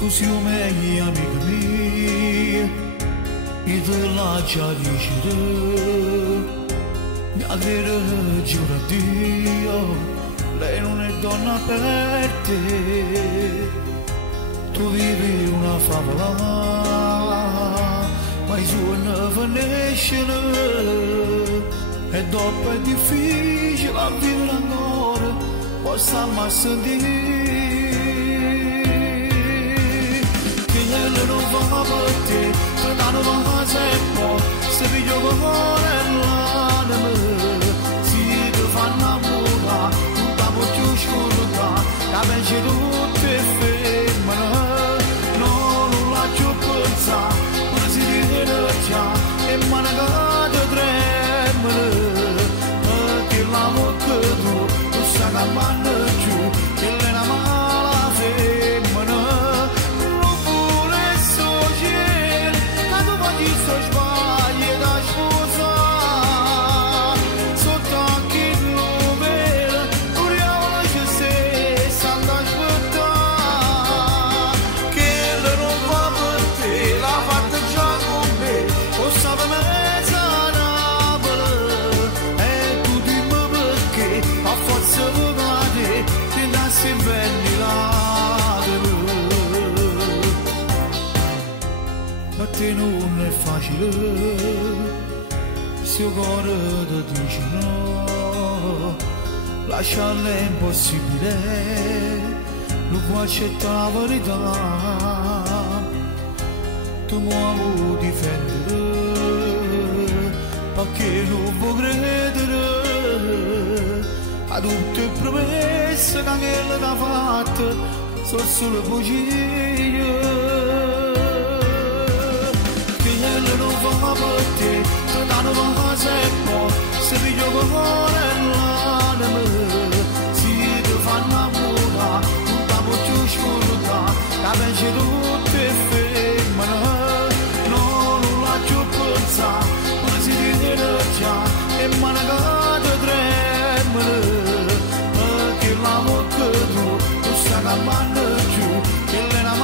Tu sei mia amica mia, e te la chiarisce, mi adere giura Dio, lei non è donna per te. Tu vivi una favola, ma i suoi non escono, e dopo è difficile a vivere ancora, possa mai sentire. Non va per te, non va sempre, se vi gioco cuore l'anima, si ti fa innamorare, non ti voglio scordare, la pensi tutte fermano, non la più pensare, ma si tiene già, e manacate tremere, perché l'amore che tu, non sa che manna giù, che è una mala femmina. Só sbagli da sposare, sotto anche il nome, curiamo che se s'anda aspettare, che le non va per te, l'ha fatta già con me, o sape mezza Napoli, e tu dimmi perché, a forza vocate, ti dassi belli ladri. Per te non è facile, se il cuore ti dice no, lasciarla è impossibile, non può accettare la verità, tu muovo difendere, perché non può credere a tutte le promesse che anche ti ha fatto, sono solo bugie. Non va per te, non va sempre, se vi gioco cuore l'anima, si ti fa innamorare, non ti voglio scordare, la pensi tutte fermano, non la più pensare, ma si tiene già, e manacate tremere, perché l'amore che tu, non sa che manna giù, che è una